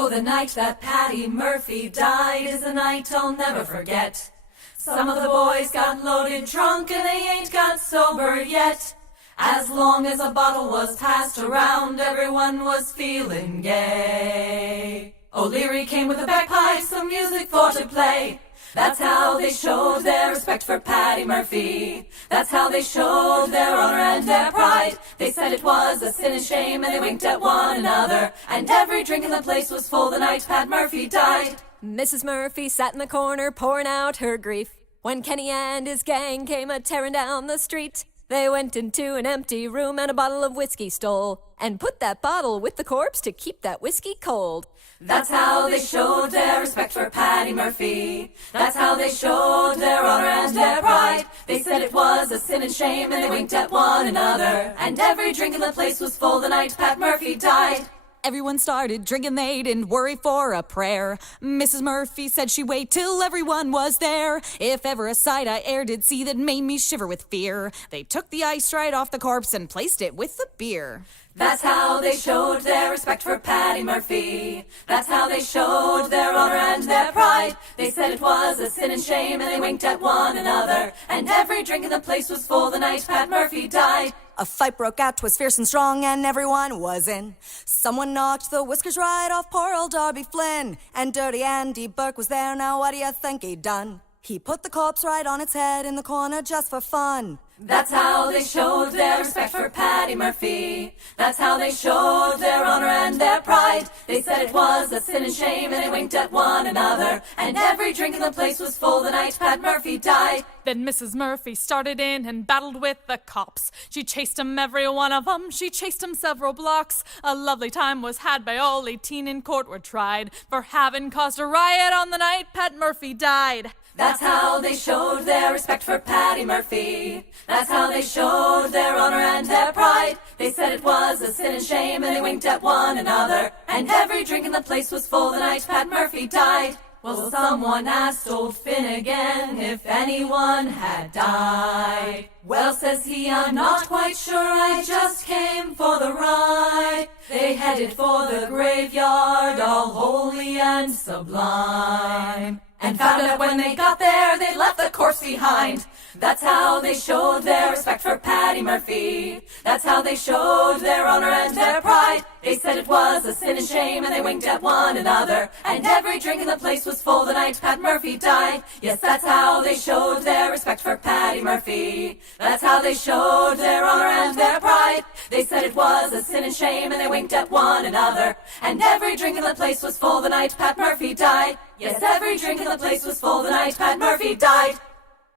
Oh, the night that Paddy Murphy died is a night I'll never forget. Some of the boys got loaded drunk and they ain't got sober yet. As long as a bottle was passed around, everyone was feeling gay. O'Leary came with a bagpipe, some music for to play. That's how they showed their respect for Paddy Murphy. That's how they showed their honor and their pride. They said it was a sin and shame and they winked at one another. And every drink in the place was full the night Pat Murphy died. Mrs. Murphy sat in the corner pouring out her grief when Kenny and his gang came a-tearing down the street. They went into an empty room and a bottle of whiskey stole and put that bottle with the corpse to keep that whiskey cold. That's how they showed their respect for Paddy Murphy. That's how they showed their honor and their pride. They said it was a sin and shame and they winked at one another. And every drink in the place was full the night Pat Murphy died. Everyone started drinking, they didn't worry for a prayer. Mrs. Murphy said she'd wait till everyone was there. If ever a sight I e'er did see that made me shiver with fear, they took the ice right off the corpse and placed it with the beer. That's how they showed their respect for Paddy Murphy. That's how they showed their honor and their pride. They said it was a sin and shame and they winked at one another. And every drink in the place was full the night Pat Murphy died. A fight broke out, 'twas fierce and strong, and everyone was in. Someone knocked the whiskers right off poor old Darby Flynn. And Dirty Andy Burke was there, now what do you think he done? He put the corpse right on its head in the corner just for fun. That's how they showed their respect for Paddy Murphy. That's how they showed their honor and their pride. They said it was a sin and shame and they winked at one another. And every drink in the place was full the night Pat Murphy died. Then Mrs. Murphy started in and battled with the cops. She chased 'em, every one of 'em. She chased 'em several blocks. A lovely time was had by all 18 in court were tried for having caused a riot on the night Pat Murphy died. That's how they showed their respect for Paddy Murphy. That's how they showed their honor and their pride. They said it was a sin and shame and they winked at one another. And every drink in the place was full the night Pat Murphy died. Well, someone asked old Finnegan if anyone had died. Well, says he, I'm not quite sure, I just came for the ride. They headed for the graveyard, all holy and sublime, and found out when they got there they'd left the corpse behind. That's how they showed their respect for Paddy Murphy. That's how they showed their honor and their pride. They said it was a sin and shame and they winked at one another. And every drink in the place was full the night Pat Murphy died. Yes, that's how they showed their respect for Paddy Murphy. That's how they showed their honor and their pride. They said it was a sin and shame and they winked at one another. And every drink in the place was full the night Pat Murphy died. Yes, every drink in the place was full the night Pat Murphy died.